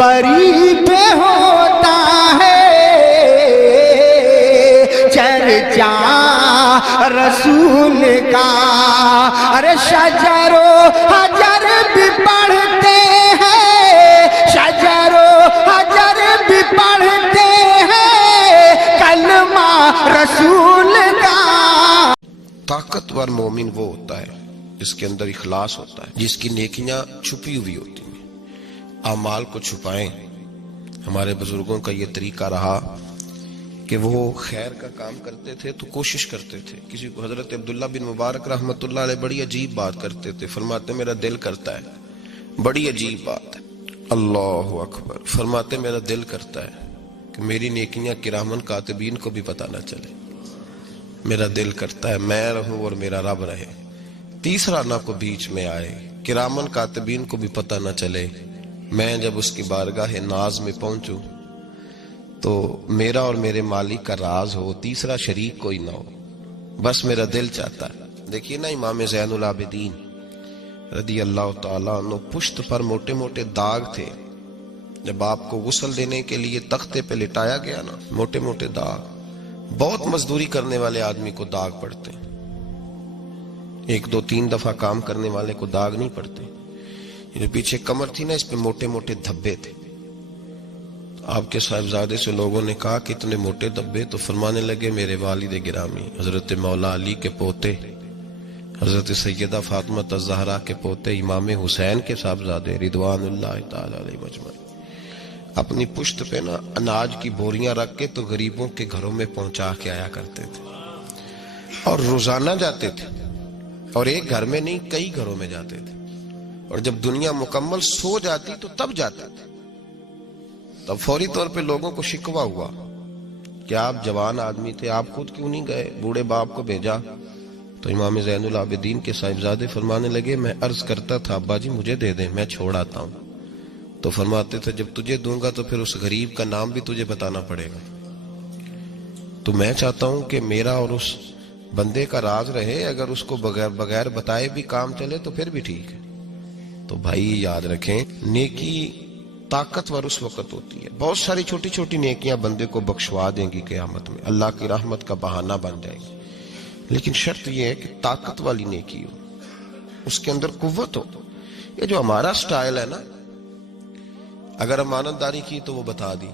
بری پہ ہوتا ہے چرچا رسول کا. ارے شجر و حجر بھی پڑھتے ہیں، شجر و حجر بھی پڑھتے ہیں کلمہ رسول کا. طاقتور مومن وہ ہوتا ہے جس کے اندر اخلاص ہوتا ہے، جس کی نیکیاں چھپی ہوئی ہوتی ہیں. اعمال کو چھپائیں. ہمارے بزرگوں کا یہ طریقہ رہا کہ وہ خیر کا کام کرتے تھے تو کوشش کرتے تھے. کسی کو حضرت عبداللہ بن مبارک رحمۃ اللہ علیہ بڑی عجیب بات کرتے تھے، فرماتے میرا دل کرتا ہے، بڑی عجیب بات ہے، اللہ اکبر، فرماتے میرا دل کرتا ہے کہ میری نیکیاں کرامن کاتبین کو بھی پتہ نہ چلے. میرا دل کرتا ہے میں رہوں اور میرا رب رہے، تیسرا نہ کو بیچ میں آئے، کرامن کاتبین کو بھی پتہ نہ چلے. میں جب اس کی بارگاہ ناز میں پہنچوں تو میرا اور میرے مالک کا راز ہو، تیسرا شریک کوئی نہ ہو. بس میرا دل چاہتا ہے. دیکھیے نا امام زین العابدین رضی اللہ تعالیٰ عنہ، پشت پر موٹے موٹے داغ تھے. جب آپ کو غسل دینے کے لیے تختے پہ لٹایا گیا نا، موٹے موٹے داغ. بہت مزدوری کرنے والے آدمی کو داغ پڑتے، ایک دو تین دفعہ کام کرنے والے کو داغ نہیں پڑتے. یہ جو پیچھے کمر تھی نا، اس پہ موٹے موٹے دھبے تھے. آپ کے صاحبزادے سے لوگوں نے کہا کہ اتنے موٹے دھبے؟ تو فرمانے لگے میرے والد گرامی حضرت مولا علی کے پوتے، حضرت سیدہ فاطمہ الزہرا کے پوتے، امام حسین کے صاحبزادے رضوان اللہ تعالی علیہ مجمعین، اپنی پشت پہ نا اناج کی بوریاں رکھ کے تو غریبوں کے گھروں میں پہنچا کے آیا کرتے تھے. اور روزانہ جاتے تھے، اور ایک گھر میں نہیں کئی گھروں میں جاتے تھے. اور جب دنیا مکمل سو جاتی تو تب جاتے تھے. تب فوری طور پہ لوگوں کو شکوہ ہوا کہ آپ جوان آدمی تھے، آپ خود کیوں نہیں گئے، بوڑھے باپ کو بھیجا. تو امام زین العابدین کے صاحبزادے فرمانے لگے میں عرض کرتا تھا ابا جی مجھے دے دیں، میں چھوڑ آتا ہوں. تو فرماتے تھے جب تجھے دوں گا تو پھر اس غریب کا نام بھی تجھے بتانا پڑے گا. تو میں چاہتا ہوں کہ میرا اور اس بندے کا راز رہے، اگر اس کو بغیر بتائے بھی کام چلے تو پھر بھی ٹھیک ہے. تو بھائی یاد رکھیں، نیکی طاقتور اس وقت ہوتی ہے. بہت ساری چھوٹی چھوٹی نیکیاں بندے کو بخشوا دیں گی قیامت میں، اللہ کی رحمت کا بہانہ بن جائے گی. لیکن شرط یہ ہے کہ طاقت والی نیکی ہو، اس کے اندر قوت ہو. یہ جو ہمارا سٹائل ہے نا، اگر امانت داری کی تو وہ بتا دی.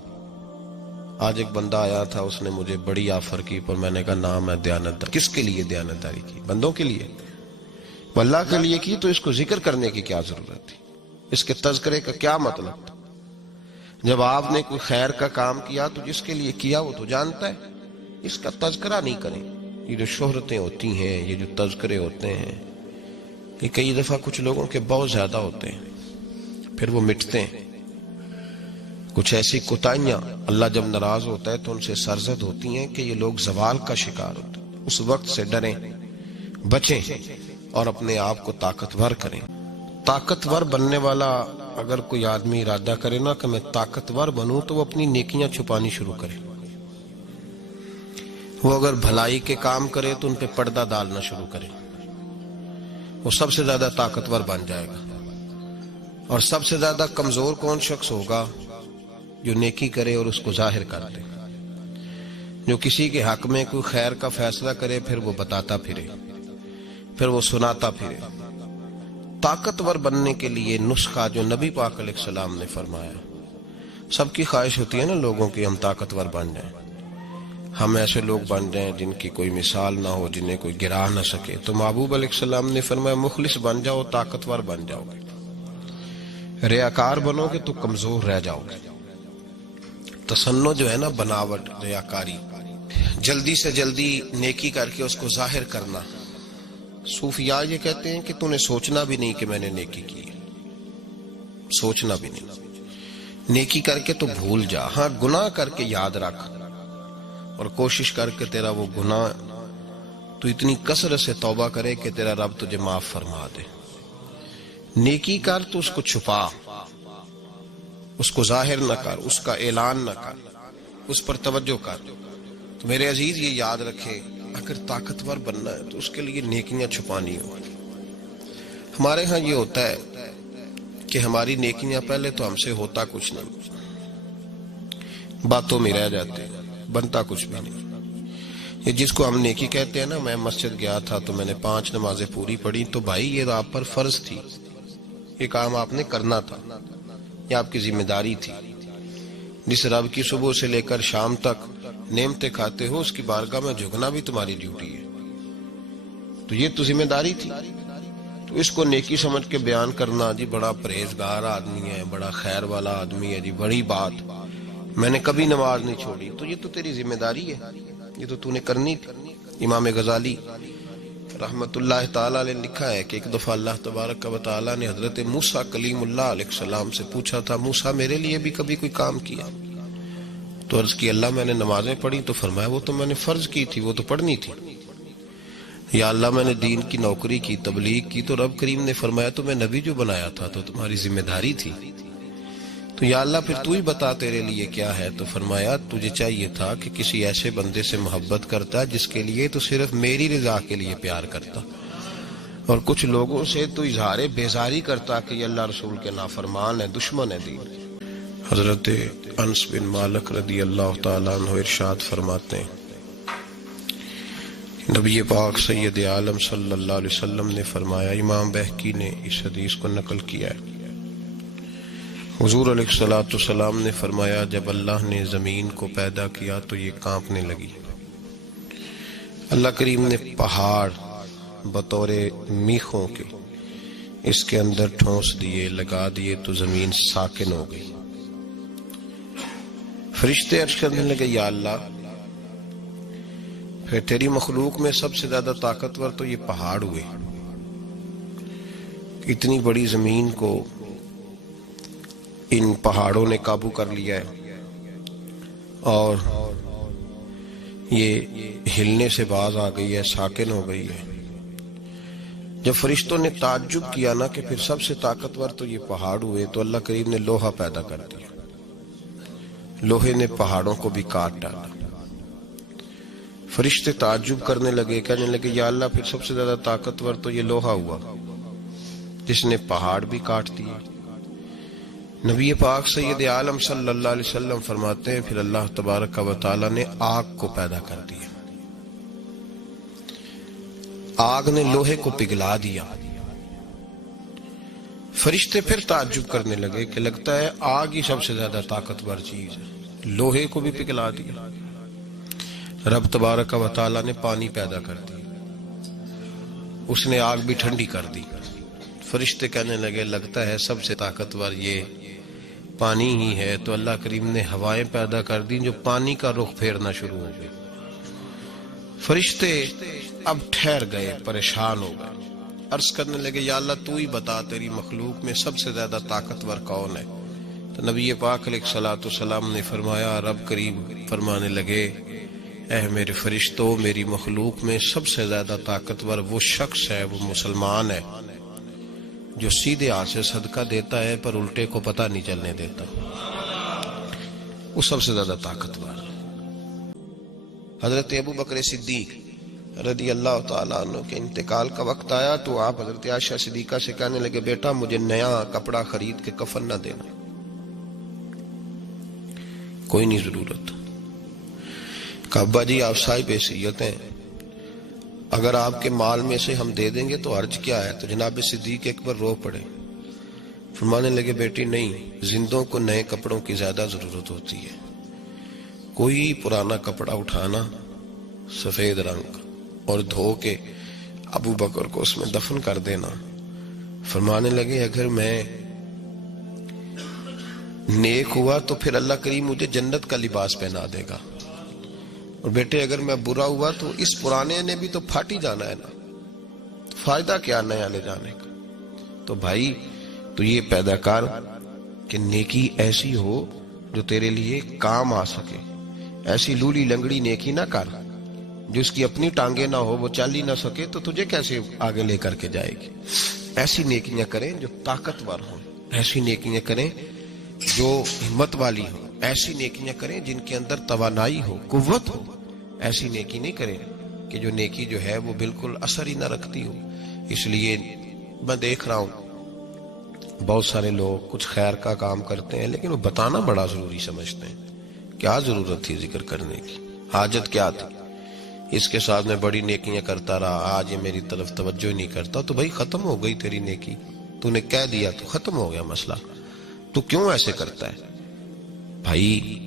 آج ایک بندہ آیا تھا، اس نے مجھے بڑی آفر کی، پر میں نے کہا نام ہے دیانت داری. کس کے لیے دیانت داری کی؟ بندوں کے لیے. وہ اللہ کے لیے کی تو اس کو ذکر کرنے کی کیا ضرورت تھی؟ اس کے تذکرے کا کیا مطلب تھا؟ جب آپ نے کوئی خیر کا کام کیا تو جس کے لیے کیا وہ تو جانتا ہے، اس کا تذکرہ نہیں کریں. یہ جو شہرتیں ہوتی ہیں، یہ جو تذکرے ہوتے ہیں، یہ کئی دفعہ کچھ لوگوں کے بہت زیادہ ہوتے ہیں، پھر وہ مٹتے ہیں. کچھ ایسی کوتاہیاں اللہ جب ناراض ہوتا ہے تو ان سے سرزد ہوتی ہیں کہ یہ لوگ زوال کا شکار ہوتے ہیں. اس وقت سے ڈریں، بچیں اور اپنے آپ کو طاقتور کریں. طاقتور بننے والا اگر کوئی آدمی ارادہ کرے نا کہ میں طاقتور بنوں، تو وہ اپنی نیکیاں چھپانی شروع کرے. وہ اگر بھلائی کے کام کرے تو ان پہ پردہ ڈالنا شروع کرے. وہ سب سے زیادہ طاقتور بن جائے گا. اور سب سے زیادہ کمزور کون شخص ہوگا؟ جو نیکی کرے اور اس کو ظاہر کر دے، جو کسی کے حق میں کوئی خیر کا فیصلہ کرے پھر وہ بتاتا پھرے، پھر وہ سناتا پھرے. طاقتور بننے کے لیے نسخہ جو نبی پاک علیہ السلام نے فرمایا. سب کی خواہش ہوتی ہے نا لوگوں کی ہم طاقتور بن جائیں، ہم ایسے لوگ بن جائیں جن کی کوئی مثال نہ ہو، جنہیں کوئی گرا نہ سکے. تو محبوب علیہ السلام نے فرمایا مخلص بن جاؤ، طاقتور بن جاؤ گے. ریاکار بنو گے تو کمزور رہ جاؤ گے. تصنع جو ہے نا، بناوٹ، ریاکاری، جلدی سے جلدی نیکی کر کے اس کو ظاہر کرنا. صوفیاء یہ کہتے ہیں کہ تو نے سوچنا بھی نہیں کہ میں نے نیکی کی ہے، سوچنا بھی نہیں. نیکی کر کے تو بھول جا، ہاں گناہ کر کے یاد رکھ، اور کوشش کر کے تیرا وہ گناہ تو اتنی کثرت سے توبہ کرے کہ تیرا رب تجھے معاف فرما دے. نیکی کر تو اس کو چھپا، اس کو ظاہر نہ کر، اس کا اعلان نہ کر، اس پر توجہ کر. تو میرے عزیز یہ یاد رکھے، اگر طاقتور بننا ہے تو اس کے لیے نیکیاں چھپانی ہو. ہمارے ہاں یہ ہوتا ہے کہ ہماری نیکیاں پہلے تو ہم سے ہوتا کچھ نہیں، باتوں میں رہ جاتے، بنتا کچھ بھی نہیں۔ یہ جس کو ہم نیکی کہتے ہیں نا، میں مسجد گیا تھا تو میں نے 5 نمازیں پوری پڑھی، تو بھائی یہ آپ پر فرض تھی، یہ کام آپ نے کرنا تھا، یہ آپ کی ذمہ داری تھی۔ جس رب کی صبح سے لے کر شام تک نعمتیں کھاتے ہو، اس کی بارگاہ میں جھکنا بھی تمہاری ڈیوٹی ہے، تو یہ تو ذمہ داری تھی۔ تو اس کو نیکی سمجھ کے بیان کرنا، جی بڑا پرہیزگار آدمی ہے، بڑا خیر والا آدمی ہے، جی بڑی بات، میں نے کبھی نماز نہیں چھوڑی، تو یہ تو تیری ذمہ داری ہے، یہ تو نے کرنی تھی۔ امام غزالی رحمت اللہ تعالیٰ نے لکھا ہے کہ ایک دفعہ اللہ تبارک و تعالیٰ نے حضرت موسیٰ کلیم اللہ علیہ السلام سے پوچھا تھا، موسیٰ میرے لیے بھی کبھی کوئی کام کیا؟ تو عرض کی اللہ میں نے نمازیں پڑھی، تو فرمایا وہ تو میں نے فرض کی تھی، وہ تو پڑھنی تھی۔ یا اللہ میں نے دین کی نوکری کی، تبلیغ کی، تو رب کریم نے فرمایا تو میں نبی جو بنایا تھا تو تمہاری ذمہ داری تھی، تو یا اللہ پھر تو ہی بتا تیرے لیے کیا ہے؟ تو فرمایا تجھے چاہیے تھا کہ کسی ایسے بندے سے محبت کرتا جس کے لیے تو صرف میری رضا کے لیے پیار کرتا، اور کچھ لوگوں سے تو اظہار بیزاری کرتا کہ یہ اللہ رسول کے نافرمان ہے، دشمن ہے دین۔ حضرت انس بن مالک رضی اللہ تعالیٰ عنہ ارشاد فرماتے ہیں، نبی پاک سید عالم صلی اللہ علیہ وسلم نے فرمایا، امام بہقی نے اس حدیث کو نقل کیا ہے، حضور علیہ الصلوۃ والسلام نے فرمایا جب اللہ نے زمین کو پیدا کیا تو یہ کانپنے لگی، اللہ کریم نے پہاڑ بطور میخوں کے اس کے اندر ٹھونس دیے، لگا دیے، تو زمین ساکن ہو گئی۔ فرشتے عرض کرنے لگے یا اللہ پھر تیری مخلوق میں سب سے زیادہ طاقتور تو یہ پہاڑ ہوئے، اتنی بڑی زمین کو ان پہاڑوں نے قابو کر لیا ہے اور یہ ہلنے سے باز آ گئی ہے، ساکن ہو گئی ہے۔ جب فرشتوں نے تعجب کیا نا کہ پھر سب سے طاقتور تو یہ پہاڑ ہوئے، تو اللہ کریم نے لوہا پیدا کر دیا، لوہے نے پہاڑوں کو بھی کاٹ ڈالا۔ فرشتے تعجب کرنے لگے، کہنے لگے یا اللہ پھر سب سے زیادہ طاقتور تو یہ لوہا ہوا جس نے پہاڑ بھی کاٹ دیے۔ نبی پاک سید عالم صلی اللہ علیہ وسلم فرماتے ہیں پھر اللہ تبارک و تعالی نے آگ کو پیدا کر دیا، آگ نے لوہے کو پگھلا دیا۔ فرشتے پھر تعجب کرنے لگے کہ لگتا ہے آگ ہی سب سے زیادہ طاقتور چیز ہے، لوہے کو بھی پگھلا دیا۔ رب تبارک و تعالی نے پانی پیدا کر دیا، اس نے آگ بھی ٹھنڈی کر دی۔ فرشتے کہنے لگے لگتا ہے سب سے طاقتور یہ پانی ہی ہے، تو اللہ کریم نے ہوائیں پیدا کر دی جو پانی کا رخ پھیرنا شروع ہو گئے۔ فرشتے اب ٹھہر گئے، پریشان ہو گئے، عرض کرنے لگے یا اللہ تو ہی بتا تیری مخلوق میں سب سے زیادہ طاقتور کون ہے؟ تو نبی پاک علیہ الصلوۃ والسلام نے فرمایا، رب کریم فرمانے لگے اے میرے فرشتوں، میری مخلوق میں سب سے زیادہ طاقتور وہ شخص ہے، وہ مسلمان ہے جو سیدھے ہاتھ سے صدقہ دیتا ہے پر الٹے کو پتہ نہیں چلنے دیتا، وہ سب سے زیادہ طاقتور۔ حضرت ابو بکر صدیق رضی اللہ تعالیٰ عنہ کے انتقال کا وقت آیا تو آپ حضرت عائشہ صدیقہ سے کہنے لگے بیٹا مجھے نیا کپڑا خرید کے کفن نہ دینا، کوئی نہیں ضرورت۔ کعبہ جی آپ صاحب حیثیت ہیں، اگر آپ کے مال میں سے ہم دے دیں گے تو حرج کیا ہے؟ تو جناب صدیق اکبر رو پڑے، فرمانے لگے بیٹی نہیں، زندوں کو نئے کپڑوں کی زیادہ ضرورت ہوتی ہے، کوئی پرانا کپڑا اٹھانا سفید رنگ اور دھو کے ابو بکر کو اس میں دفن کر دینا۔ فرمانے لگے اگر میں نیک ہوا تو پھر اللہ کریم مجھے جنت کا لباس پہنا دے گا، اور بیٹے اگر میں برا ہوا تو اس پرانے نے بھی تو پھاٹ ہی جانا ہے نا، فائدہ کیا نیا لے جانے کا؟ تو بھائی تو یہ پیدا کر کہ نیکی ایسی ہو جو تیرے لیے کام آ سکے، ایسی لولی لنگڑی نیکی نہ کر جو اس کی اپنی ٹانگیں نہ ہو، وہ چل ہی نہ سکے تو تجھے کیسے آگے لے کر کے جائے گی۔ ایسی نیکیاں کریں جو طاقتور ہوں، ایسی نیکیاں کریں جو ہمت والی ہوں، ایسی نیکیاں کریں جن کے اندر توانائی ہو، قوت ہو۔ ایسی نیکی نہیں کریں کہ جو نیکی جو ہے وہ بالکل اثر ہی نہ رکھتی ہو۔ اس لیے میں دیکھ رہا ہوں بہت سارے لوگ کچھ خیر کا کام کرتے ہیں لیکن وہ بتانا بڑا ضروری سمجھتے ہیں. کیا ضرورت تھی ذکر کرنے کی؟ حاجت کیا تھی؟ اس کے ساتھ میں بڑی نیکیاں کرتا رہا, آج یہ میری طرف توجہ نہیں کرتا. تو بھائی ختم ہو گئی تیری نیکی, تو نے کہہ دیا تو ختم ہو گیا مسئلہ. تو کیوں ایسے کرتا ہے بھائی؟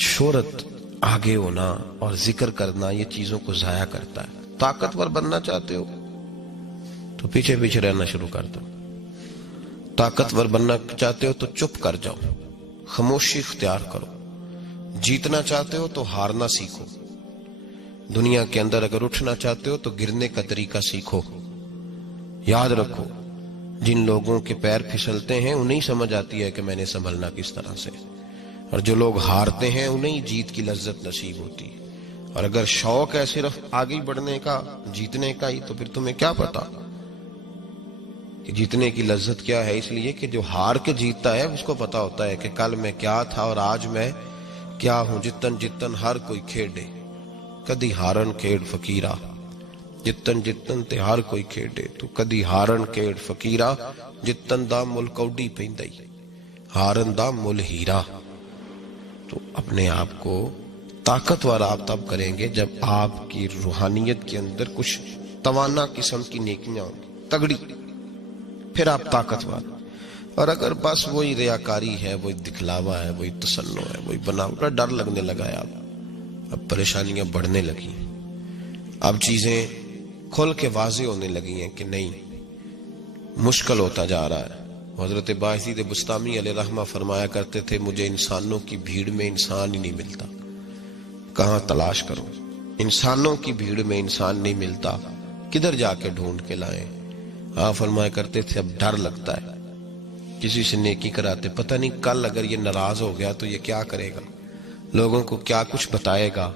شہرت, آگے ہونا اور ذکر کرنا یہ چیزوں کو ضائع کرتا ہے. طاقتور بننا چاہتے ہو تو پیچھے پیچھے رہنا شروع کر دو. طاقتور بننا چاہتے ہو تو چپ کر جاؤ, خاموشی اختیار کرو. جیتنا چاہتے ہو تو ہارنا سیکھو. دنیا کے اندر اگر اٹھنا چاہتے ہو تو گرنے کا طریقہ سیکھو. یاد رکھو, جن لوگوں کے پیر پھسلتے ہیں انہیں سمجھ آتی ہے کہ میں نے سنبھلنا کس طرح سے, اور جو لوگ ہارتے ہیں انہیں جیت کی لذت نصیب ہوتی ہے. اور اگر شوق ہے صرف آگے بڑھنے کا, جیتنے کا ہی, تو پھر تمہیں کیا پتا کہ جیتنے کی لذت کیا ہے. اس لیے کہ جو ہار کے جیتتا ہے اس کو پتا ہوتا ہے کہ کل میں کیا تھا اور آج میں کیا ہوں. جتن جتن ہر کوئی کھیڈے کدی ہارن کھیڈ فقیرا, جتن جتن تے ہر کوئی کھیڈے تو کدی ہارن کھیڈ فقیرا. جتن دا مل کوڈی پیندائی, ہارن دا مل ہیرا. تو اپنے آپ کو طاقتور آپ تب کریں گے جب آپ کی روحانیت کے اندر کچھ توانا قسم کی نیکیاں ہوں گی تگڑی, پھر آپ طاقتور. اور اگر بس وہی ریاکاری ہے, وہی دکھلاوا ہے, وہی تسنع ہے, وہی بناوٹ, ڈر لگنے لگا ہے, اب پریشانیاں بڑھنے لگی, اب چیزیں کھل کے واضح ہونے لگی ہیں کہ نہیں, مشکل ہوتا جا رہا ہے. حضرت باعثید بستامی علیہ رحمہ فرمایا کرتے تھے, مجھے انسانوں کی بھیڑ میں انسان ہی نہیں ملتا, کہاں تلاش کروں. انسانوں کی بھیڑ میں انسان نہیں ملتا, کدھر جا کے ڈھونڈ کے لائیں. آپ فرمایا کرتے تھے, اب ڈر لگتا ہے کسی سے نیکی کراتے, پتہ نہیں کل اگر یہ ناراض ہو گیا تو یہ کیا کرے گا, لوگوں کو کیا کچھ بتائے گا,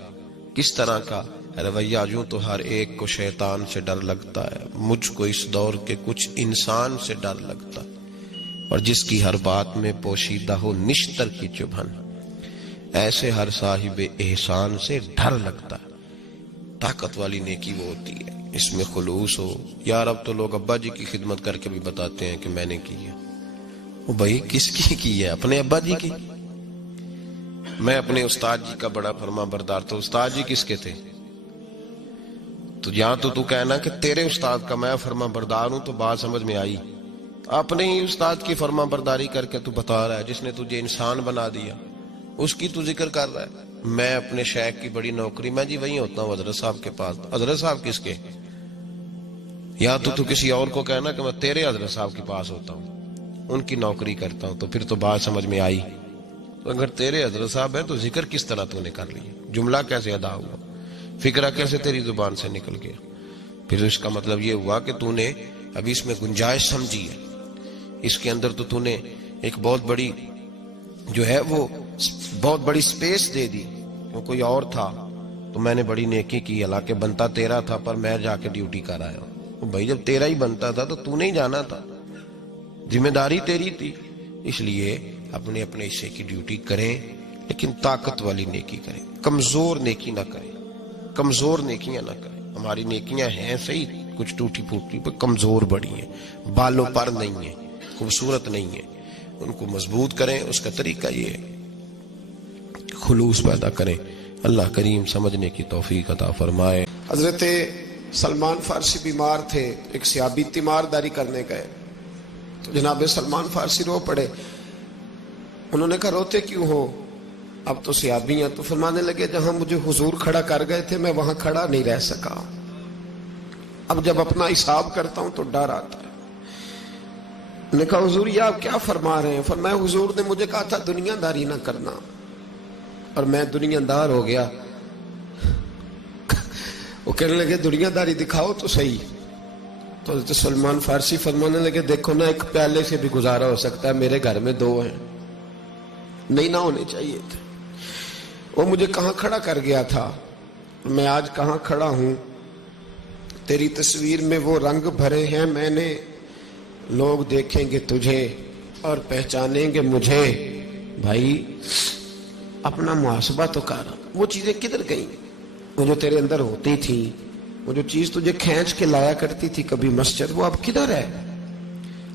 کس طرح کا رویہ. یوں تو ہر ایک کو شیطان سے ڈر لگتا ہے, مجھ کو اس دور کے کچھ انسان سے ڈر لگتا ہے, اور جس کی ہر بات میں پوشیدہ ہو نشتر کی چبھن, ایسے ہر صاحب احسان سے ڈر لگتا ہے. طاقت والی نیکی وہ ہوتی ہے اس میں خلوص ہو. یار اب تو لوگ ابا جی کی خدمت کر کے بھی بتاتے ہیں کہ میں نے کی ہے. وہ بھائی کس کی ہے؟ اپنے ابا جی کی. میں اپنے استاد جی کا بڑا فرما بردار تھا. استاد جی کس کے تھے؟ تو یہاں تو کہنا کہ تیرے استاد کا میں فرما بردار ہوں, تو بات سمجھ میں آئی. اپنے ہی استاد کی فرما برداری کر کے تو بتا رہا ہے, جس نے تجھے انسان بنا دیا اس کی تو ذکر کر رہا ہے. میں اپنے شیخ کی بڑی نوکری, میں جی وہیں ہوتا ہوں حضرت صاحب کے پاس. حضرت صاحب کس کے؟ یا تو کسی اور کو کہنا کہ میں تیرے حضرت صاحب کے پاس ہوتا ہوں, ان کی نوکری کرتا ہوں, تو پھر تو بات سمجھ میں آئی. تو اگر تیرے حضرت صاحب ہیں تو ذکر کس طرح تو نے کر لیا, جملہ کیسے ادا ہوا, فکرہ کیسے تیری زبان سے نکل گیا. پھر اس کا مطلب یہ ہوا کہ تو نے ابھی اس میں گنجائش سمجھی ہے, اس کے اندر تو نے ایک بہت بڑی جو ہے وہ بہت بڑی سپیس دے دی. کوئی اور تھا تو میں نے بڑی نیکی کی, حالانکہ بنتا تیرا تھا پر میں جا کے ڈیوٹی کر آیا ہوں. بھائی جب تیرا ہی بنتا تھا تو نہیں جانا تھا, ذمہ داری تیری تھی. اس لیے اپنے اپنے حصے کی ڈیوٹی کریں, لیکن طاقت والی نیکی کریں, کمزور نیکی نہ کریں, کمزور نیکیاں نہ کریں. ہماری نیکیاں ہیں صحیح, کچھ ٹوٹی پھوٹی پر کمزور بڑی ہیں, بالوں پر نہیں ہیں, خوبصورت نہیں ہیں, ان کو مضبوط کریں. اس کا طریقہ یہ ہے خلوص پیدا کریں. اللہ کریم سمجھنے کی توفیق عطا فرمائے. حضرت سلمان فارسی بیمار تھے, ایک صحابی تیمارداری کرنے گئے تو جناب سلمان فارسی رو پڑے. انہوں نے کہا روتے کیوں ہو؟ اب تو صحابی ہیں. تو فرمانے لگے جہاں مجھے حضور کھڑا کر گئے تھے میں وہاں کھڑا نہیں رہ سکا, اب جب اپنا حساب کرتا ہوں تو ڈر آتا ہے. نے کہا حضور یہ آپ کیا فرما رہے ہیں؟ فرمایا حضور نے مجھے کہا تھا دنیا داری نہ کرنا, اور میں دنیا دار ہو گیا. وہ کہنے لگے دنیا داری دکھاؤ تو صحیح. تو حضرت سلمان فارسی فرمانے لگے دیکھو نا, ایک پیالے سے بھی گزارا ہو سکتا ہے, میرے گھر میں 2 ہیں, نہیں نہ ہونے چاہیے تھے. وہ مجھے کہاں کھڑا کر گیا تھا, میں آج کہاں کھڑا ہوں. تیری تصویر میں وہ رنگ بھرے ہیں میں نے, لوگ دیکھیں گے تجھے اور پہچانیں گے مجھے. بھائی اپنا محاسبہ تو کر, وہ چیزیں کدھر گئیں وہ جو تیرے اندر ہوتی تھی, وہ جو چیز تجھے کھینچ کے لایا کرتی تھی کبھی مسجد, وہ اب کدھر ہے؟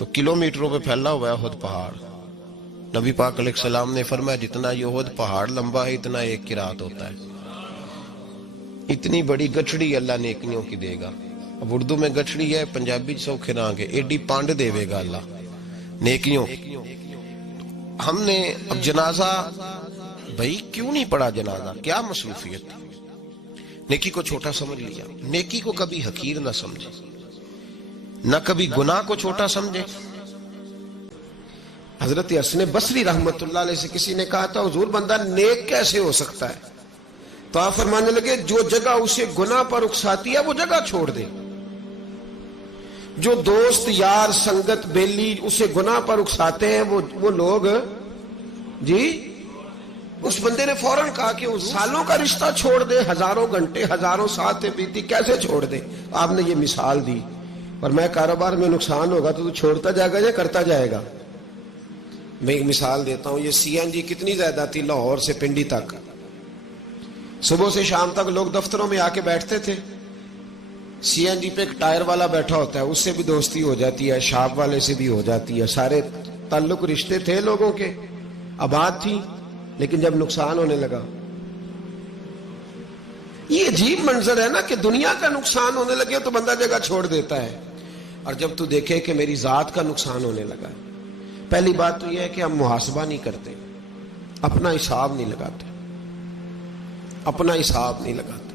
تو کلومیٹروں پہ پھیلا ہوا ہے احد پہاڑ. نبی پاک علیہ السلام نے فرمایا جتنا یہ احد پہاڑ لمبا ہے اتنا ایک کی رات ہوتا ہے. اتنی بڑی گٹھڑی اللہ نیکیوں کی دے گا. اب اردو میں گٹھڑی ہے, پنجابی سوکھے نہ آگے ایڈی پانڈ دے گا اللہ نیکیوں. ہم نے اب جنازہ بھائی کیوں نہیں پڑھا جنازہ, کیا مصروفیت تھی؟ نیکی کو چھوٹا سمجھ لیا. نیکی کو کبھی حقیر نہ سمجھے, نہ کبھی گناہ کو چھوٹا سمجھے. حضرت حسن بصری رحمت اللہ علیہ سے کسی نے کہا تھا حضور بندہ نیک کیسے ہو سکتا ہے؟ تو آپ فرمانے لگے جو جگہ اسے گناہ پر اکساتی ہے وہ جگہ چھوڑ دے. جو دوست یار سنگت بیلی اسے گناہ پر اکساتے ہیں وہ لوگ جی, اس بندے نے فوراً کہا کہ سالوں کا رشتہ چھوڑ دے, ہزاروں گھنٹے ہزاروں ساتیں بیتی کیسے چھوڑ دے. آپ نے یہ مثال دی. اور میں کاروبار میں نقصان ہوگا تو چھوڑتا جائے گا یا کرتا جائے گا؟ میں ایک مثال دیتا ہوں. یہ سی این جی کتنی زیادہ تھی لاہور سے پنڈی تک. صبح سے شام تک لوگ دفتروں میں آ کے بیٹھتے تھے. سی این جی پہ ایک ٹائر والا بیٹھا ہوتا ہے, اس سے بھی دوستی ہو جاتی ہے, شاپ والے سے بھی ہو جاتی ہے. سارے تعلق رشتے تھے لوگوں کے, آباد تھی. لیکن جب نقصان ہونے لگا, یہ عجیب منظر ہے نا کہ دنیا کا نقصان ہونے لگے تو بندہ جگہ چھوڑ دیتا ہے. اور جب تو دیکھے کہ میری ذات کا نقصان ہونے لگا, پہلی بات تو یہ ہے کہ ہم محاسبہ نہیں کرتے, اپنا حساب نہیں لگاتے, اپنا حساب نہیں لگاتے.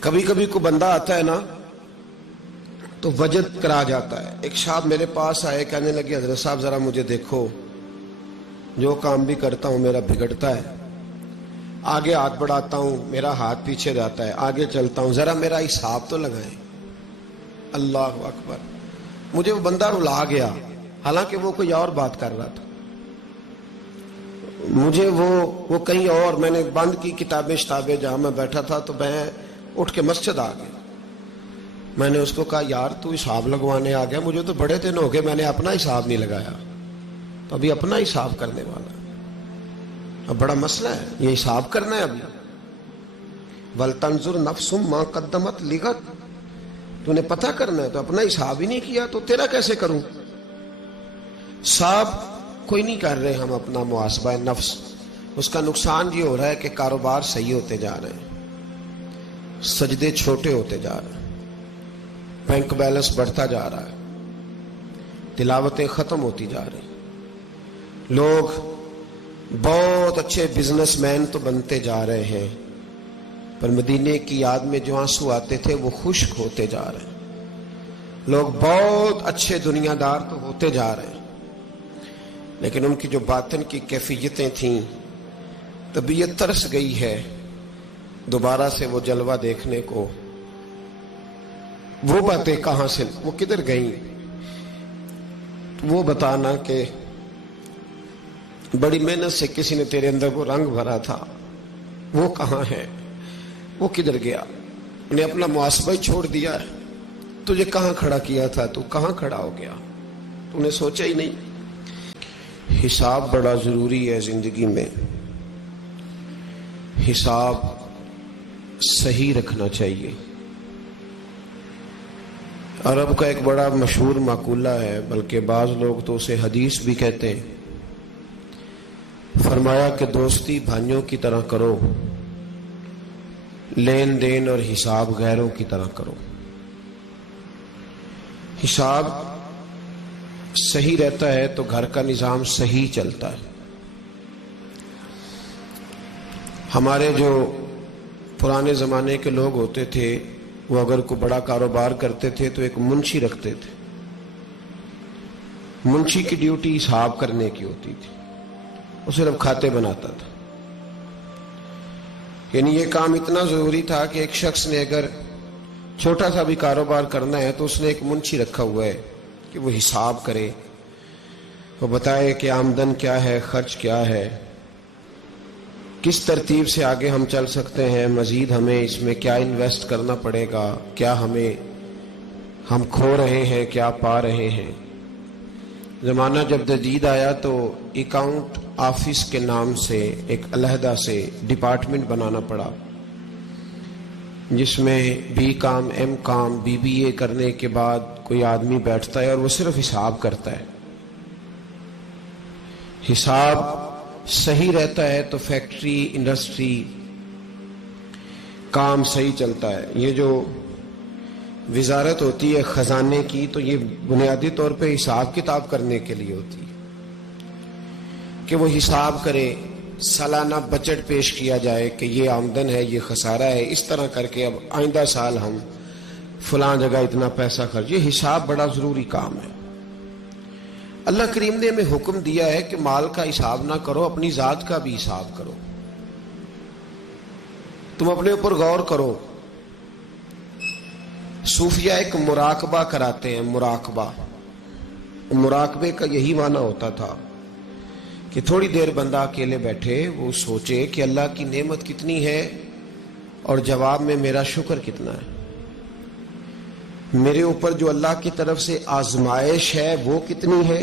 کبھی کبھی کوئی بندہ آتا ہے نا تو وجد کرا جاتا ہے. ایک صاحب میرے پاس آئے, کہنے لگے حضرت صاحب ذرا مجھے دیکھو, جو کام بھی کرتا ہوں میرا بگڑتا ہے, آگے ہاتھ بڑھاتا ہوں میرا ہاتھ پیچھے جاتا ہے, آگے چلتا ہوں, ذرا میرا حساب تو لگائیں. اللہ اکبر. مجھے وہ بندہ رلا گیا, حالانکہ وہ کوئی اور بات کر رہا تھا. مجھے وہ کہیں اور, میں نے بند کی کتابیں شتابیں جہاں میں بیٹھا تھا, تو میں اٹھ کے مسجد آ گیا. میں نے اس کو کہا یار تو حساب لگوانے آ گیا, مجھے تو بڑے دن ہو گئے میں نے اپنا حساب نہیں لگایا. تو ابھی اپنا حساب کرنے والا, اب بڑا مسئلہ ہے, یہ حساب کرنا ہے ابھی. وَلْتَنْظُرْ نَفْسٌ مَا قَدَّمَتْ لِغَدٍ, تو نے پتہ کرنا ہے, تو اپنا حساب ہی نہیں کیا تو تیرا کیسے کروں؟ صاحب کوئی نہیں کر رہے ہم اپنا محاسبہ نفس. اس کا نقصان یہ ہو رہا ہے کہ کاروبار صحیح ہوتے جا رہے ہیں, سجدے چھوٹے ہوتے جا رہے ہیں, بینک بیلنس بڑھتا جا رہا ہے, تلاوتیں ختم ہوتی جا رہی ہیں, لوگ بہت اچھے بزنس مین تو بنتے جا رہے ہیں, پر مدینے کی یاد میں جو آنسو آتے تھے وہ خشک ہوتے جا رہے ہیں. لوگ بہت اچھے دنیا دار تو ہوتے جا رہے ہیں, لیکن ان کی جو باطن کی کیفیتیں تھیں, طبیعت ترس گئی ہے دوبارہ سے وہ جلوہ دیکھنے کو. وہ باتیں کہاں سے, وہ کدھر گئیں؟ وہ بتانا کہ بڑی محنت سے کسی نے تیرے اندر وہ رنگ بھرا تھا, وہ کہاں ہے, وہ کدھر گیا؟ انہیں اپنا محاسبہ ہی چھوڑ دیا ہے. تجھے کہاں کھڑا کیا تھا, تو کہاں کھڑا ہو گیا, تو نے سوچا ہی نہیں. حساب بڑا ضروری ہے زندگی میں, حساب صحیح رکھنا چاہیے. عرب کا ایک بڑا مشہور مقولہ ہے, بلکہ بعض لوگ تو اسے حدیث بھی کہتے ہیں. فرمایا کہ دوستی بھائیوں کی طرح کرو, لین دین اور حساب غیروں کی طرح کرو. حساب صحیح رہتا ہے تو گھر کا نظام صحیح چلتا ہے. ہمارے جو پرانے زمانے کے لوگ ہوتے تھے وہ اگر کوئی بڑا کاروبار کرتے تھے تو ایک منشی رکھتے تھے. منشی کی ڈیوٹی حساب کرنے کی ہوتی تھی, وہ صرف کھاتے بناتا تھا. یعنی یہ کام اتنا ضروری تھا کہ ایک شخص نے اگر چھوٹا سا بھی کاروبار کرنا ہے تو اس نے ایک منشی رکھا ہوا ہے کہ وہ حساب کرے, وہ بتائے کہ آمدن کیا ہے, خرچ کیا ہے, کس ترتیب سے آگے ہم چل سکتے ہیں, مزید ہمیں اس میں کیا انویسٹ کرنا پڑے گا, کیا ہم کھو رہے ہیں, کیا پا رہے ہیں. زمانہ جب جدید آیا تو اکاؤنٹ آفس کے نام سے ایک علیحدہ سے ڈپارٹمنٹ بنانا پڑا. جس میں B com M com BBA کرنے کے بعد کوئی آدمی بیٹھتا ہے اور وہ صرف حساب کرتا ہے. حساب صحیح رہتا ہے تو فیکٹری انڈسٹری کام صحیح چلتا ہے. یہ جو وزارت ہوتی ہے خزانے کی تو یہ بنیادی طور پہ حساب کتاب کرنے کے لیے ہوتی ہے کہ وہ حساب کرے, سالانہ بجٹ پیش کیا جائے کہ یہ آمدن ہے یہ خسارہ ہے, اس طرح کر کے اب آئندہ سال ہم فلاں جگہ اتنا پیسہ خرچ. یہ حساب بڑا ضروری کام ہے. اللہ کریم نے ہمیں حکم دیا ہے کہ مال کا حساب نہ کرو, اپنی ذات کا بھی حساب کرو. تم اپنے اوپر غور کرو. صوفیہ ایک مراقبہ کراتے ہیں. مراقبے کا یہی معنی ہوتا تھا کہ تھوڑی دیر بندہ اکیلے بیٹھے, وہ سوچے کہ اللہ کی نعمت کتنی ہے اور جواب میں میرا شکر کتنا ہے. میرے اوپر جو اللہ کی طرف سے آزمائش ہے وہ کتنی ہے,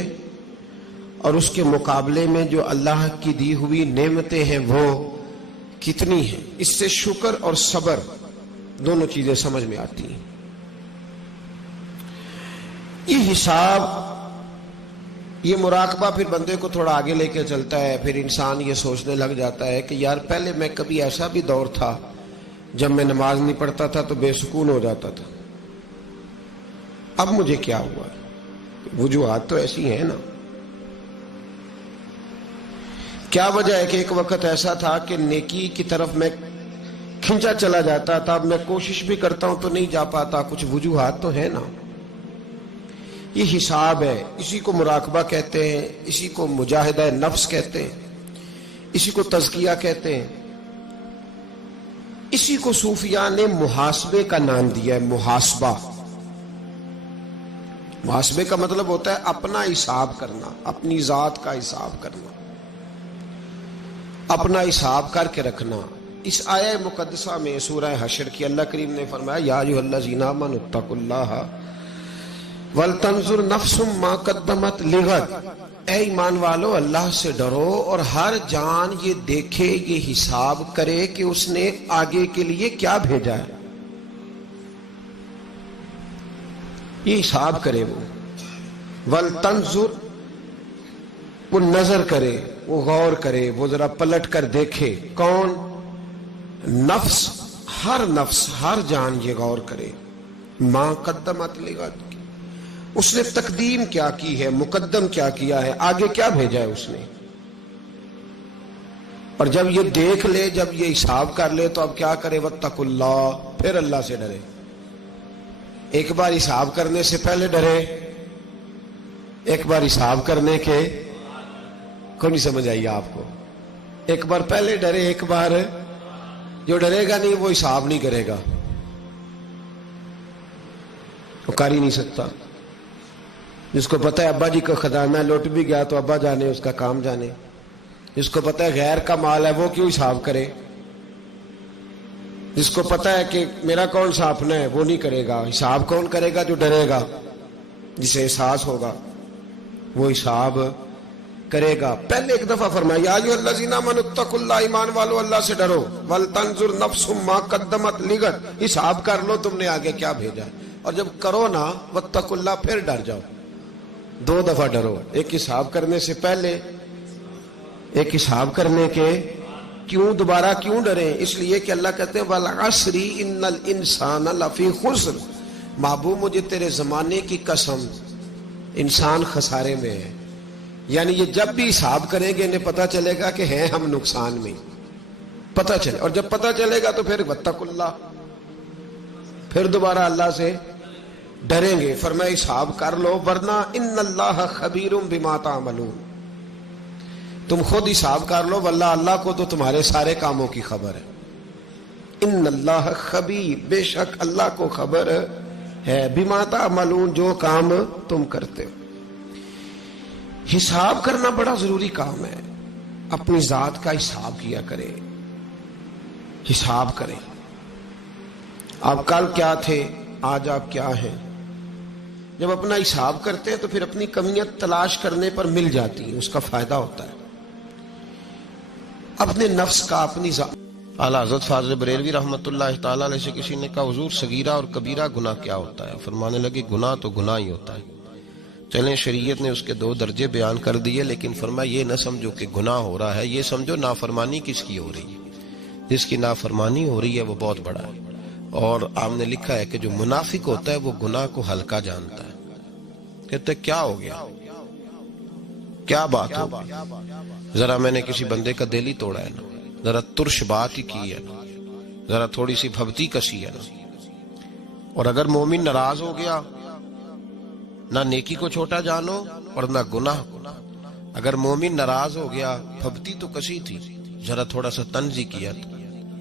اور اس کے مقابلے میں جو اللہ کی دی ہوئی نعمتیں ہیں وہ کتنی ہیں. اس سے شکر اور صبر دونوں چیزیں سمجھ میں آتی ہیں. یہ حساب, یہ مراقبہ پھر بندے کو تھوڑا آگے لے کے چلتا ہے. پھر انسان یہ سوچنے لگ جاتا ہے کہ یار پہلے میں کبھی ایسا بھی دور تھا جب میں نماز نہیں پڑھتا تھا تو بے سکون ہو جاتا تھا, اب مجھے کیا ہوا. وجوہات تو ایسی ہیں نا. کیا وجہ ہے کہ ایک وقت ایسا تھا کہ نیکی کی طرف میں کھنچا چلا جاتا تھا, اب میں کوشش بھی کرتا ہوں تو نہیں جا پاتا. کچھ وجوہات تو ہیں نا. یہ حساب ہے. اسی کو مراقبہ کہتے ہیں, اسی کو مجاہدہ نفس کہتے ہیں, اسی کو تزکیہ کہتے ہیں. اسی کو صوفیاء نے محاسبے کا نام دیا ہے. محاسبے کا مطلب ہوتا ہے اپنا حساب کرنا, اپنی ذات کا حساب کرنا, اپنا حساب کر کے رکھنا. اس آیہ مقدسہ میں سورہ حشر کی اللہ کریم نے فرمایا یا ایھا الذین آمنوا اتقوا اللہ وَلْتَنْظُرْ نَفْسٌ مَا قَدَّمَتْ لِغَدٍ. اے ایمان والو اللہ سے ڈرو اور ہر جان یہ دیکھے, یہ حساب کرے کہ اس نے آگے کے لیے کیا بھیجا ہے. یہ حساب کرے, وہ وَلْتَنْظُرْ, وہ نظر کرے, وہ غور کرے, وہ ذرا پلٹ کر دیکھے. کون؟ نفس, ہر نفس, ہر جان یہ غور کرے. مَا قَدَّمَتْ لِغَدٍ, اس نے تقدیم کیا کی ہے, مقدم کیا کیا ہے, آگے کیا بھیجا ہے اس نے. اور جب یہ دیکھ لے, جب یہ حساب کر لے تو اب کیا کرے؟ واتقوا اللہ, پھر اللہ سے ڈرے. ایک بار حساب کرنے سے پہلے ڈرے, ایک بار حساب کرنے کے کو نہیں سمجھ آئی آپ کو. ایک بار پہلے ڈرے, ایک بار جو ڈرے گا نہیں وہ حساب نہیں کرے گا, وہ کر ہی نہیں سکتا. جس کو پتہ ہے ابا جی کا خزانہ لوٹ بھی گیا تو ابا جانے, اس کا کام جانے. جس کو پتہ ہے غیر کا مال ہے وہ کیوں حساب کرے. جس کو پتہ ہے کہ میرا کون سا اپنا ہے وہ نہیں کرے گا. حساب کون کرے گا؟ جو ڈرے گا, جسے احساس ہوگا وہ حساب کرے گا. پہلے ایک دفعہ فرمایا یا ایھا الذین آمنوا اتقوا اللہ, ایمان والو اللہ سے ڈرو. وَلْتَنْظُرْ نَفْسٌ مَا قَدَّمَتْ لِغَدٍ, حساب کر لو تم نے آگے کیا بھیجا. اور جب کرو نا واتقوا اللہ, پھر ڈر جاؤ. دو دفعہ ڈرو, ایک حساب کرنے سے پہلے, ایک حساب کرنے کے. کیوں دوبارہ کیوں ڈریں؟ اس لیے کہ اللہ کہتے ہیں وَالْعَصْرِ إِنَّ الْإِنسَانَ لَفِي خُسْرٍ. محبوب مجھے تیرے زمانے کی قسم, انسان خسارے میں ہے. یعنی یہ جب بھی حساب کریں گے انہیں پتہ چلے گا کہ ہیں ہم نقصان میں, پتہ چلے. اور جب پتہ چلے گا تو پھر واتقوا اللہ, پھر دوبارہ اللہ سے ڈریں گے. فرمایا حساب کر لو ورنہ ان اللہ خبیر بما تعملون, تم خود حساب کر لو واللہ اللہ کو تو تمہارے سارے کاموں کی خبر ہے. ان اللہ خبیر, بے شک اللہ کو خبر ہے, بما تعملون, جو کام تم کرتے ہو. حساب کرنا بڑا ضروری کام ہے. اپنی ذات کا حساب کیا کرے, حساب کریں. آپ کل کیا تھے, آج آپ کیا ہیں. جب اپنا حساب کرتے ہیں تو پھر اپنی کمیاں تلاش کرنے پر مل جاتی ہیں, اس کا فائدہ ہوتا ہے. اپنے نفس کا, اپنی ذات اعلیٰ حضرت فاضل بریلوی رحمۃ اللہ تعالی علیہ سے کسی نے کہا حضور صغیرہ اور کبیرہ گناہ کیا ہوتا ہے؟ فرمانے لگے گناہ تو گناہ ہی ہوتا ہے. چلیں شریعت نے اس کے 2 درجے بیان کر دیے، لیکن فرمایا یہ نہ سمجھو کہ گناہ ہو رہا ہے، یہ سمجھو نافرمانی کس کی ہو رہی ہے. جس کی نافرمانی ہو رہی ہے وہ بہت بڑا ہے. اور آپ نے لکھا ہے کہ جو منافق ہوتا ہے وہ گناہ کو ہلکا جانتا ہے. کہتے کیا ہو گیا، کیا بات ہو گئی؟ ذرا میں نے کسی بندے کا دل ہی توڑا ہے نا، ذرا ترش بات ہی کی ہے نا، ذرا تھوڑی سی بھبتی کسی ہے نا. اور اگر مومن ناراض ہو گیا، نہ نیکی کو چھوٹا جانو اور نہ گناہ کو. اگر مومن ناراض ہو گیا، بھبتی تو کسی تھی، ذرا تھوڑا سا طنز ہی کیا تھا.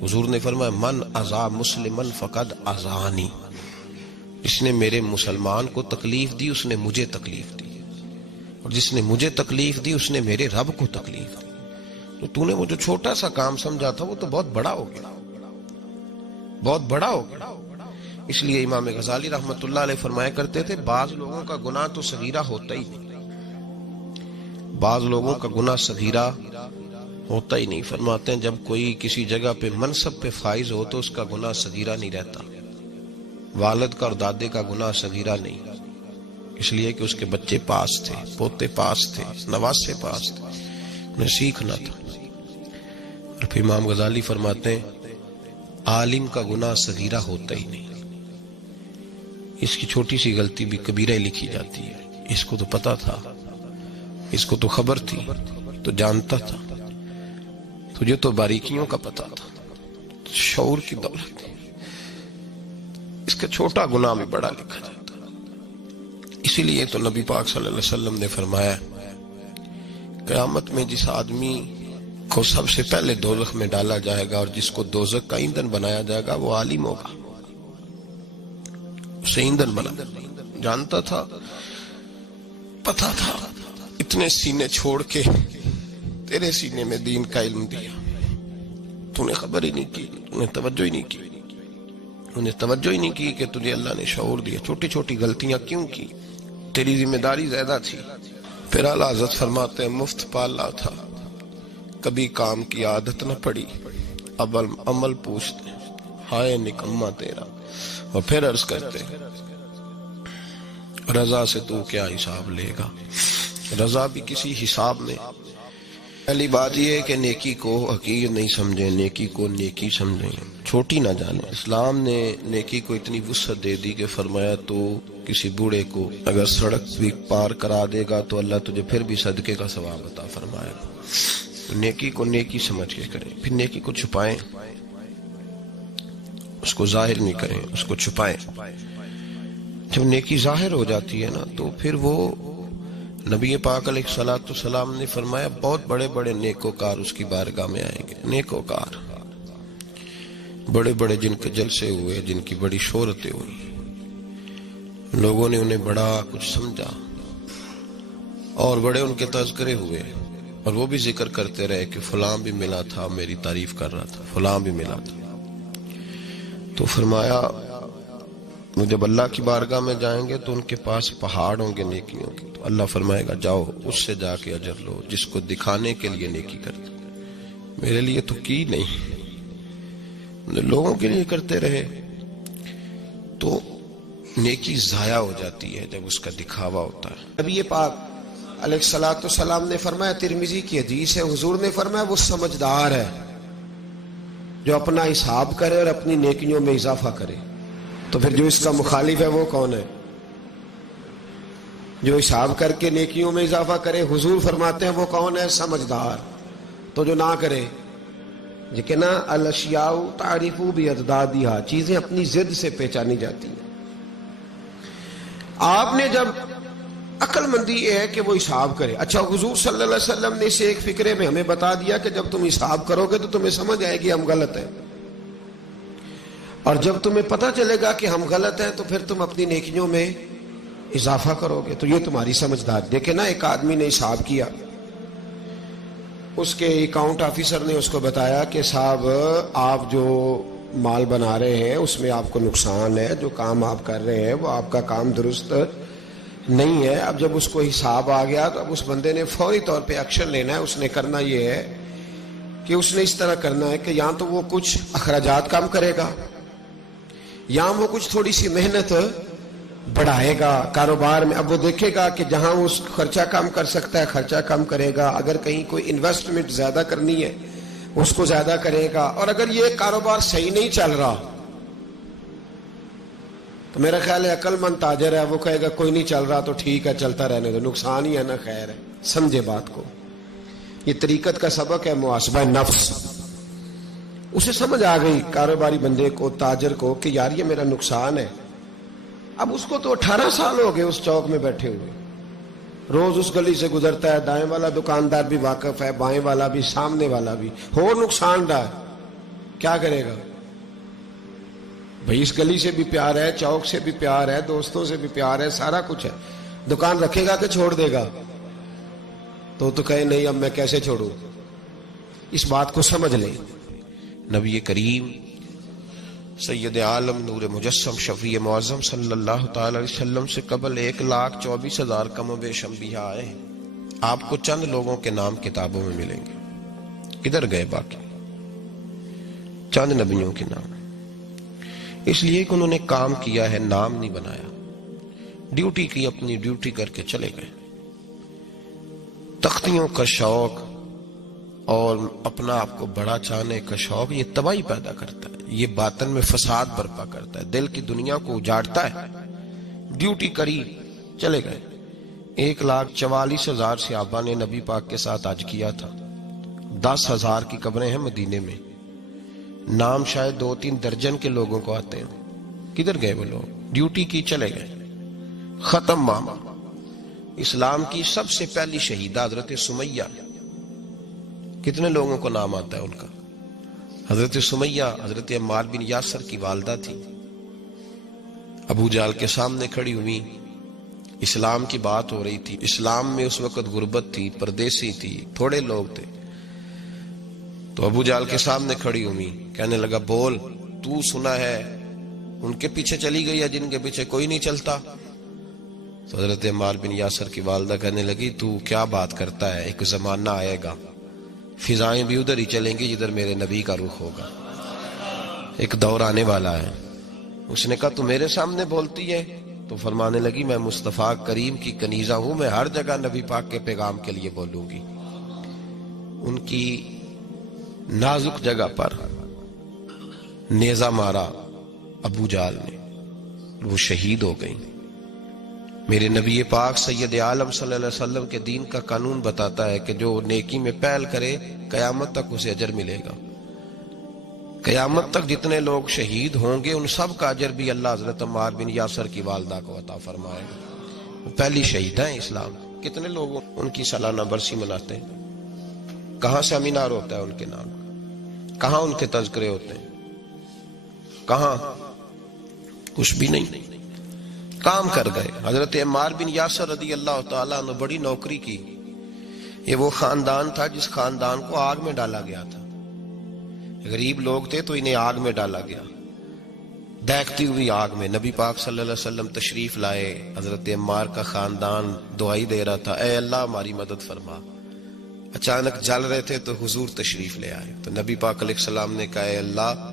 حضور نے فرمایا من اذا مسلمن فقد اذانی، جس نے میرے مسلمان کو تکلیف دی اس نے مجھے تکلیف دی، اور جس نے مجھے تکلیف دی اس نے میرے رب کو تکلیف دی. تو تو نے وہ جو چھوٹا سا کام سمجھا تھا وہ تو بہت بڑا ہو گیا، بہت بڑا ہو گیا. اس لیے امام غزالی رحمۃ اللہ علیہ فرمایا کرتے تھے بعض لوگوں کا گناہ تو صغیرہ ہوتا ہی نہیں، بعض لوگوں کا گناہ صغیرہ ہوتا ہی نہیں. فرماتے ہیں جب کوئی کسی جگہ پہ منصب پہ فائز ہو تو اس کا گناہ صغیرہ نہیں رہتا. والد کا اور دادے کا گناہ صغیرہ نہیں، اس لیے کہ اس کے بچے پاس تھے، پوتے پاس تھے، نواسے پاس تھے، انہیں سیکھنا تھا. اور پھر امام غزالی فرماتے ہیں عالم کا گناہ صغیرہ ہوتا ہی نہیں، اس کی چھوٹی سی غلطی بھی کبیرہ ہی لکھی جاتی ہے. اس کو تو پتا تھا، اس کو تو خبر تھی، تو جانتا تھا، تجھے تو باریکیوں کا پتا تھا، شعور کی دولت تھی. اس کا چھوٹا گناہ بھی بڑا لکھا جاتا. اسی لیے تو نبی پاک صلی اللہ علیہ وسلم نے فرمایا قیامت میں جس آدمی کو سب سے پہلے دوزخ میں ڈالا جائے گا اور جس کو دوزخ کا ایندھن بنایا جائے گا وہ عالم ہوگا. اسے ایندھن بنا، جانتا تھا، پتا تھا، اتنے سینے چھوڑ کے تیرے سینے میں دین کا علم دیا، تو نے خبر ہی نہیں کی، تو نے توجہ ہی نہیں کی، انہیں توجہ ہی نہیں کی کہ تجھے اللہ نے شعور دیا. چھوٹی چھوٹی غلطیاں کیوں کی؟ تیری ذمہ داری زیادہ تھی. پھر اعلیٰ حضرت فرماتے ہیں مفت پالا تھا، کبھی کام کی عادت نہ پڑی، اب عمل پوچھتے ہائے نکما تیرا. اور پھر عرض کرتے رضا سے تو کیا حساب لے گا؟ رضا بھی کسی حساب میں. پہلی بات یہ ہے کہ نیکی کو حقیر نہیں سمجھیں، نیکی کو نیکی سمجھیں، چھوٹی نہ جانیں. اسلام نے نیکی کو اتنی وسعت دے دی کہ فرمایا تو کسی بوڑھے کو اگر سڑک بھی پار کرا دے گا تو اللہ تجھے پھر بھی صدقے کا ثواب عطا فرمائے گا. نیکی کو نیکی سمجھ کے کریں. پھر نیکی کو چھپائیں، اس کو ظاہر نہیں کریں، اس کو چھپائیں. جب نیکی ظاہر ہو جاتی ہے نا تو پھر وہ نبی پاک علیہ الصلوۃ والسلام نے فرمایا بہت بڑے بڑے نیکوکار اس کی بارگاہ میں آئیں گے. نیکوکار بڑے بڑے جن کے جلسے ہوئے، جن کی بڑی شہرتیں ہوئی، لوگوں نے انہیں بڑا کچھ سمجھا اور بڑے ان کے تذکرے ہوئے، اور وہ بھی ذکر کرتے رہے کہ فلاں بھی ملا تھا، میری تعریف کر رہا تھا، فلاں بھی ملا تھا. تو فرمایا وہ جب اللہ کی بارگاہ میں جائیں گے تو ان کے پاس پہاڑ ہوں گے نیکیوں کے. تو اللہ فرمائے گا جاؤ اس سے جا کے اجر لو جس کو دکھانے کے لیے نیکی کرتے. میرے لیے تو کی نہیں، لوگوں کے لیے کرتے رہے. تو نیکی ضائع ہو جاتی ہے جب اس کا دکھاوا ہوتا ہے. نبی پاک علیہ الصلوۃ والسلام نے فرمایا، ترمذی کی حدیث ہے، حضور نے فرمایا وہ سمجھدار ہے جو اپنا حساب کرے اور اپنی نیکیوں میں اضافہ کرے. تو پھر جو اس کا مخالف ہے وہ کون ہے؟ جو حساب کر کے نیکیوں میں اضافہ کرے. حضور فرماتے ہیں وہ کون ہے؟ سمجھدار. تو جو نہ کرے، یہ کہ نا الاشیاء تعریف باضدادها، چیزیں اپنی ضد سے پہچانی جاتی ہیں. آپ نے جب عقل مندی یہ ہے کہ وہ حساب کرے. اچھا حضور صلی اللہ علیہ وسلم نے اسے ایک فکرے میں ہمیں بتا دیا کہ جب تم حساب کرو گے تو تمہیں سمجھ آئے گی ہم غلط ہیں، اور جب تمہیں پتہ چلے گا کہ ہم غلط ہیں تو پھر تم اپنی نیکیوں میں اضافہ کرو گے. تو یہ تمہاری سمجھدار. دیکھیں نا ایک آدمی نے حساب کیا، اس کے اکاؤنٹ آفیسر نے اس کو بتایا کہ صاحب آپ جو مال بنا رہے ہیں اس میں آپ کو نقصان ہے، جو کام آپ کر رہے ہیں وہ آپ کا کام درست نہیں ہے. اب جب اس کو حساب آ گیا تو اب اس بندے نے فوری طور پہ ایکشن لینا ہے. اس نے کرنا یہ ہے کہ اس نے اس طرح کرنا ہے کہ یا تو وہ کچھ اخراجات کم کرے گا یا وہ کچھ تھوڑی سی محنت بڑھائے گا کاروبار میں. اب وہ دیکھے گا کہ جہاں وہ خرچہ کم کر سکتا ہے خرچہ کم کرے گا, اگر کہیں کوئی انویسٹمنٹ زیادہ کرنی ہے اس کو زیادہ کرے گا. اور اگر یہ کاروبار صحیح نہیں چل رہا تو میرا خیال ہے عقل مند تاجر ہے, وہ کہے گا کوئی نہیں چل رہا تو ٹھیک ہے چلتا رہنے دو, نقصان ہی ہے نا خیر ہے. سمجھے بات کو. یہ طریقت کا سبق ہے محاسبہ نفس. اسے سمجھ آ گئی کاروباری بندے کو, تاجر کو, کہ یار یہ میرا نقصان ہے. اب اس کو تو 18 سال ہو گئے اس چوک میں بیٹھے ہوئے, روز اس گلی سے گزرتا ہے, دائیں والا دکاندار بھی واقف ہے, بائیں والا بھی, سامنے والا بھی, ہو نقصان دہ. کیا کرے گا بھئی؟ اس گلی سے بھی پیار ہے, چوک سے بھی پیار ہے, دوستوں سے بھی پیار ہے, سارا کچھ ہے. دکان رکھے گا کہ چھوڑ دے گا؟ تو کہے نہیں اب میں کیسے چھوڑوں. اس بات کو سمجھ لیں. نبی کریم سید عالم نور مجسم شفیع معظم صلی اللہ تعالی علیہ وسلم سے قبل 1,24,000 کم و بیش انبیاء آئے ہیں. آپ کو چند لوگوں کے نام کتابوں میں ملیں گے. کدھر گئے باقی؟ چند نبیوں کے نام. اس لیے کہ انہوں نے کام کیا ہے, نام نہیں بنایا. ڈیوٹی کی, اپنی ڈیوٹی کر کے چلے گئے. تختیوں کا شوق اور اپنا آپ کو بڑا چاہنے کا شوق یہ تباہی پیدا کرتا ہے, یہ باطن میں فساد برپا کرتا ہے, دل کی دنیا کو اجاڑتا ہے. ڈیوٹی کری, چلے گئے. 1,44,000 صحابہ نے نبی پاک کے ساتھ حج کیا تھا. 10,000 کی قبریں ہیں مدینے میں. نام شاید 2-3 درجن کے لوگوں کو آتے ہیں. کدھر گئے وہ لوگ؟ ڈیوٹی کی, چلے گئے. ختم معاملہ. اسلام کی سب سے پہلی شہیدہ حضرت سمیہ, کتنے لوگوں کو نام آتا ہے ان کا؟ حضرت سمیہ حضرت عمار بن یاسر کی والدہ تھی. ابو جہل کے سامنے کھڑی ہوئی, اسلام کی بات ہو رہی تھی. اسلام میں اس وقت غربت تھی, پردیسی تھی, تھوڑے لوگ تھے. تو ابو جہل کے سامنے کھڑی ہوئی, کہنے لگا بول, تو سنا ہے ان کے پیچھے چلی گئی ہے جن کے پیچھے کوئی نہیں چلتا. تو حضرت عمار بن یاسر کی والدہ کہنے لگی تو کیا بات کرتا ہے, ایک زمانہ آئے گا فضائیں بھی ادھر ہی چلیں گی جدھر میرے نبی کا رخ ہوگا. ایک دور آنے والا ہے. اس نے کہا تو میرے سامنے بولتی ہے؟ تو فرمانے لگی میں مصطفیٰ کریم کی کنیزہ ہوں, میں ہر جگہ نبی پاک کے پیغام کے لیے بولوں گی. ان کی نازک جگہ پر نیزہ مارا ابو جہل نے, وہ شہید ہو گئی. میرے نبی پاک سید عالم صلی اللہ علیہ وسلم کے دین کا قانون بتاتا ہے کہ جو نیکی میں پہل کرے قیامت تک اسے اجر ملے گا. قیامت تک جتنے لوگ شہید ہوں گے ان سب کا اجر بھی اللہ حضرت عمار بن یاسر کی والدہ کو عطا فرمائے گا. وہ پہلی شہیدہ ہیں اسلام. کتنے لوگ ان کی سالانہ برسی مناتے ہیں. کہاں سیمینار ہوتا ہے ان کے نام کا, کہاں ان کے تذکرے ہوتے ہیں, کہاں؟ کچھ بھی نہیں. کام کر گئے. حضرت عمار بن یاسر رضی اللہ تعالیٰ عنہ بڑی نوکری کی. یہ وہ خاندان تھا جس خاندان کو آگ میں ڈالا گیا تھا. غریب لوگ تھے تو انہیں آگ میں ڈالا گیا, دیکھتی ہوئی آگ میں. نبی پاک صلی اللہ علیہ وسلم تشریف لائے. حضرت عمار کا خاندان دعائی دے رہا تھا, اے اللہ ہماری مدد فرما. اچانک جل رہے تھے تو حضور تشریف لے آئے. تو نبی پاک علیہ السلام نے کہا, اے اللہ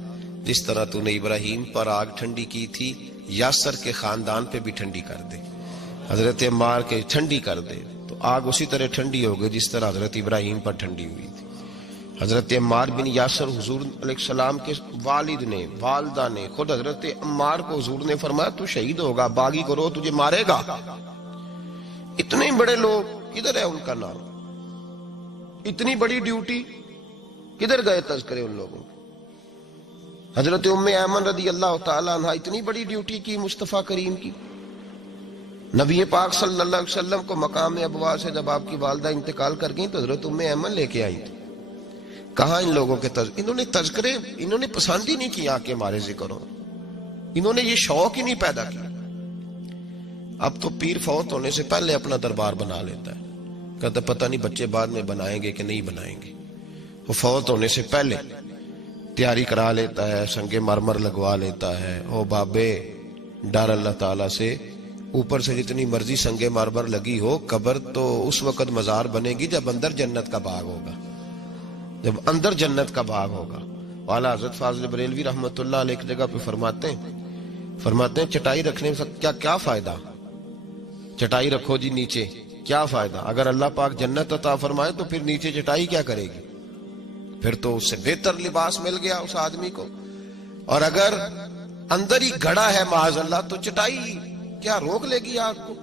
جس طرح تو نے ابراہیم پر آگ ٹھنڈی کی تھی یاسر کے خاندان پہ بھی ٹھنڈی کر دے, حضرت عمار کے ٹھنڈی کر دے. تو آگ اسی طرح ٹھنڈی ہو گئی جس طرح حضرت ابراہیم پر ٹھنڈی ہوئی تھی. حضرت عمار بن یاسر حضور علیہ السلام کے والد نے, والدہ نے, خود حضرت عمار کو حضور نے فرمایا تو شہید ہوگا, باغی گروہ تجھے مارے گا. اتنے بڑے لوگ, کدھر ہے ان کا نام؟ اتنی بڑی ڈیوٹی, کدھر گئے تذکرے ان لوگوں کو؟ حضرت ام ایمن رضی اللہ تعالیٰ عنہ اتنی بڑی ڈیوٹی کی مصطفیٰ کریم کی. نبی پاک صلی اللہ علیہ وسلم کو مقام ابوا سے جب آپ کی والدہ انتقال کر گئیں تو حضرت ام ایمن لے کے آئی تھی. کہاں ان لوگوں کے انہوں نے تذکرے, انہوں نے پسند ہی نہیں کیا کہ ہمارے ذکر ہو, انہوں نے یہ شوق ہی نہیں پیدا کیا. اب تو پیر فوت ہونے سے پہلے اپنا دربار بنا لیتا ہے, کہتا پتہ نہیں بچے بعد میں بنائیں گے کہ نہیں بنائیں گے. وہ فوت ہونے سے پہلے تیاری کرا لیتا ہے, سنگ مرمر لگوا لیتا ہے. او بابے ڈر اللہ تعالیٰ سے, اوپر سے جتنی مرضی سنگ مرمر لگی ہو, قبر تو اس وقت مزار بنے گی جب اندر جنت کا باغ ہوگا. جب اندر جنت کا باغ ہوگا. والا حضرت فاضل بریلوی رحمت اللہ علیہ ایک جگہ پہ فرماتے ہیں چٹائی رکھنے سے کیا فائدہ. چٹائی رکھو جی نیچے، کیا فائدہ؟ اگر اللہ پاک جنت عطا فرمائے تو پھر نیچے چٹائی کیا کرے گی؟ پھر تو اس سے بہتر لباس مل گیا اس آدمی کو. اور اگر اندر ہی گڑا ہے معاذ اللہ تو چٹائی کیا روک لے گی آگ کو؟